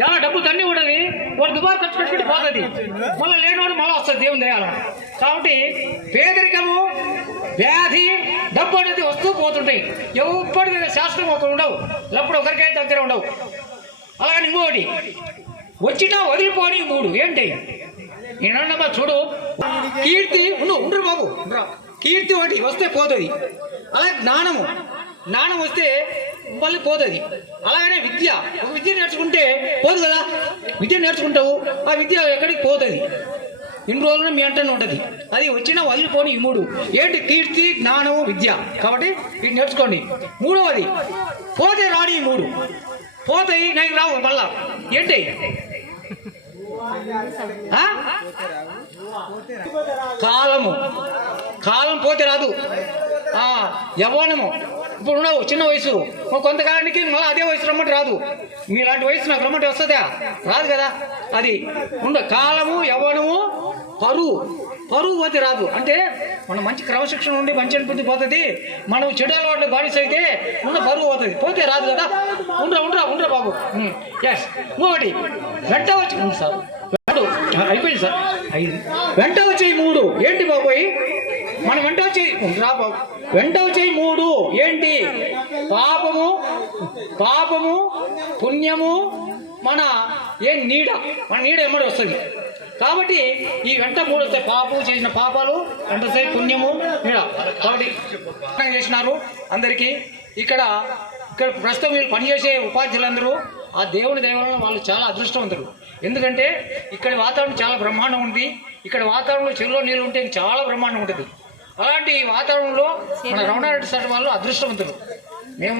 ఎలా డబ్బు తండ్రి ఉండదు, వాడు దుబారు ఖర్చు పెట్టుకుంటే పోతుంది, మళ్ళీ లేనివాడు మళ్ళీ వస్తుంది దేవుని దయాల. కాబట్టి పేదరికము, వ్యాధి, డబ్బు అనేది వస్తూ పోతుంటాయి. ఎప్పటి శాస్త్రం ఒకరు ఉండవు, ఎప్పుడు ఒకరికైతే దగ్గర ఉండవు. అలాగని ఇంకోటి వచ్చినా వదిలిపోని మూడు ఏంటి నేనమ్మా చూడు. కీర్తి ఉండరు బాబు, కీర్తి ఒకటి వస్తే పోతుంది. అలాగే జ్ఞానం వస్తే మళ్ళీ పోతుంది. అలాగనే విద్య, ఒక విద్య నేర్చుకుంటే పోదు కదా, విద్య నేర్చుకుంటావు, ఆ విద్య ఎక్కడికి పోతుంది, ఇన్ని రోజులు మీ అంటనే ఉంటుంది. అది వచ్చినా వదిలిపోని ఈ మూడు ఏంటి? కీర్తి, జ్ఞానము, విద్య. కాబట్టి వీటి నేర్చుకోండి. మూడవది పోతే రాని ఈ మూడు పోతాయి, నాకు రావు మళ్ళా ఏంటి? కాలం పోతే రాదు. యవ్వనము ఇప్పుడు ఉన్నావు చిన్న వయసు, కొంతకాలానికి మళ్ళీ అదే వయసు రమ్మంటే రాదు. మీలాంటి వయసు నాకు రమ్మంటే వస్తుందా? రాదు కదా. అది కాలము, యవ్వనము, పరువు పోతే రాదు. అంటే మనం మంచి క్రమశిక్షణ ఉండి మంచి అనిపించి పోతుంది. మనం చెడు అలవాట్లు బానిస అయితే ఉన్న పరువు పోతే రాదు కదా. ఉండరా బాబు. ఎస్. ఇంకొకటి వెంట వచ్చి సార్ అయిపోయింది సార్. వెంట వచ్చేవి మూడు ఏంటి బాబోయ్? మన వెంట వచ్చే మూడు ఏంటి? పాపము, పుణ్యము, మన నీడ ఎమ్మడి వస్తుంది. కాబట్టి ఈ వెంట మూడు వస్తాయి. పాపం చేసిన పాపాలు వెంట వస్తాయి, పుణ్యము, నీడ. కాబట్టి చేసినారు అందరికీ. ఇక్కడ ప్రస్తుతం వీళ్ళు పనిచేసే ఉపాధ్యాయులందరూ ఆ దేవుని దైవంలో వాళ్ళు చాలా అదృష్టవంతులు. ఎందుకంటే ఇక్కడ వాతావరణం చాలా బ్రహ్మాండం ఉంది. ఇక్కడ వాతావరణంలో చెరువులో నీళ్ళు ఉంటే చాలా బ్రహ్మాండం ఉంటుంది. అలాంటి వాతావరణంలో మన రమణారెడ్డి సార్ వాళ్ళు అదృష్టవంతులు. మేము